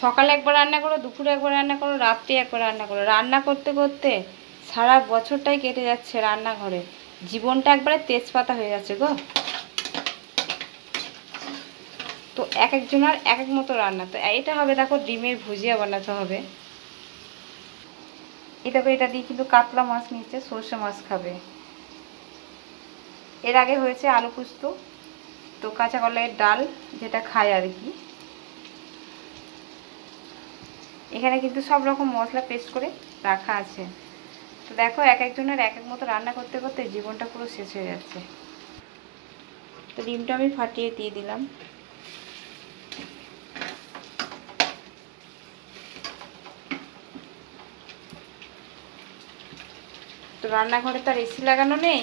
সকালে একবার রান্না করো, দুপুরে একবার রান্না করো, রাত্রে একবার রান্না করো। রান্না করতে করতে সারা বছরটাই কেটে যাচ্ছে রান্নাঘরে। জীবনটা একবারে তেজপাতা হয়ে যাচ্ছে গো। তো এক একজনের এক এক মতো রান্না। তো এটা হবে দেখো ডিমের ভুজিয়া বানাতে হবে। এটা দিয়ে কিন্তু কাতলা মাছ নিচ্ছে, সর্ষে মাছ খাবে। এর আগে হয়েছে আলু পোস্ত, তো কাঁচা কলাইয়ের ডাল যেটা খায় আর কি। এখানে কিন্তু সব রকম মশলা পেস্ট করে রাখা আছে। তো দেখো এক একজনের এক এক মতো রান্না করতে করতে জীবনটা পুরো শেষ হয়ে যাচ্ছে। তো ডিমটা আমি ফাটিয়ে দিয়ে দিলাম। তো রান্নাঘরে তো আর এসি লাগানো নেই,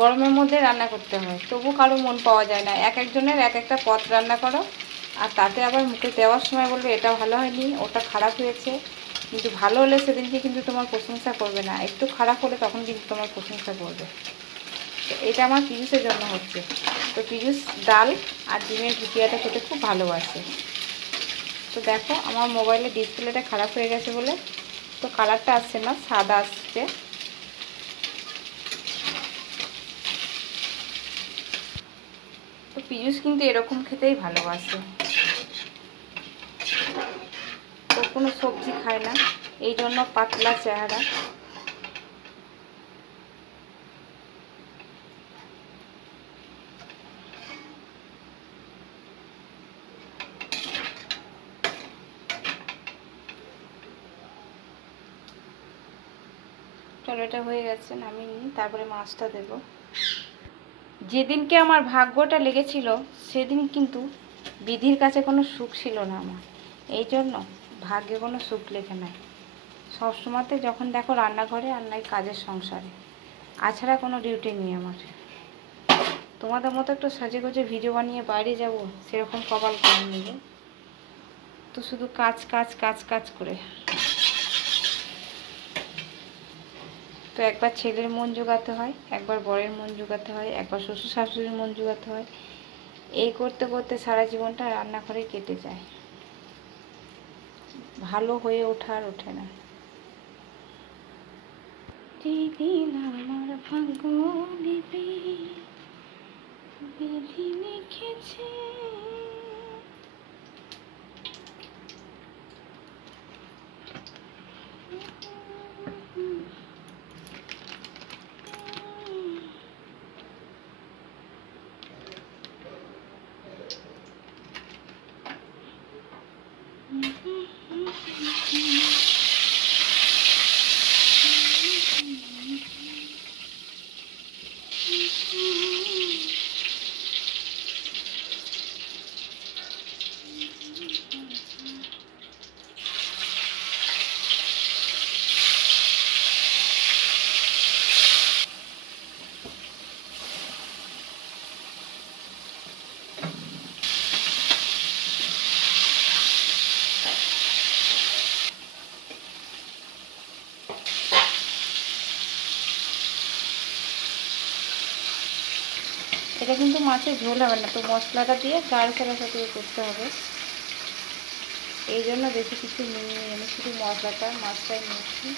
গরমের মধ্যে রান্না করতে হয়, তবু কারো মন পাওয়া যায় না। এক একজনের এক একটা পদ রান্না করো, আর তাতে আবার মুখে দেওয়ার সময় বলবে এটা ভালো হয়নি, ওটা খারাপ হয়েছে। কিন্তু ভালো হলে সেদিনকে কিন্তু তোমার প্রশংসা করবে না, একটু খারাপ হলে তখন কিন্তু তোমার প্রশংসা করবে। তো এটা আমার পিজুসের জন্য হচ্ছে। তো পিজুস ডাল আর ডিমের ভুজিয়াটা খেতে খুব ভালোবাসে। তো দেখো আমার মোবাইলের ডিসপ্লেটা খারাপ হয়ে গেছে বলে তো কালারটা আসছে না, সাদা আসছে। তো পিজুস কিন্তু এরকম খেতেই ভালোবাসে। তো কোনো সবজি খায় না, এই জন্য পাতলা চেহারা। চলো এটা হয়ে গেছে, নামিয়ে নিই, তারপরে মাছটা দেব। যেদিনকে আমার ভাগ্যটা লেগেছিল সেদিন কিন্তু বিধির কাছে কোনো সুখ ছিল না আমার, এই জন্য ভাগ্যে কোনো সুখ লেখে নাই। সবসময়তে যখন দেখো রান্নাঘরে আর নাই কাজের সংসারে, আছাড়া কোনো ডিউটি নেই আমার। তোমাদের মতো একটু সাজে গোজে ভিডিও বানিয়ে বাইরে যাব সেরকম কপাল করে নেবে। তো শুধু কাজ কাজ কাজ কাজ করে। তো একবার ছেলের মন জোগাতে হয়, একবার বরের মন জোগাতে হয়, একবার শ্বশুর শাশুড়ির মন জোগাতে হয়। এই করতে করতে সারা জীবনটা রান্নাঘরে কেটে যায়, ভালো হয়ে ওঠার ওঠে না। যেদিন আমার ভাগ্য লিপি বিধি লিখেছে, এটা কিন্তু মাছের ঝোল হবে না, তো মশলাটা দিয়ে গাঢ় সাথে দিয়ে করতে হবে। এই জন্য বেশি কিছু নিয়ে আমি শুধু মশলাটা মাছটাই নিয়েছি।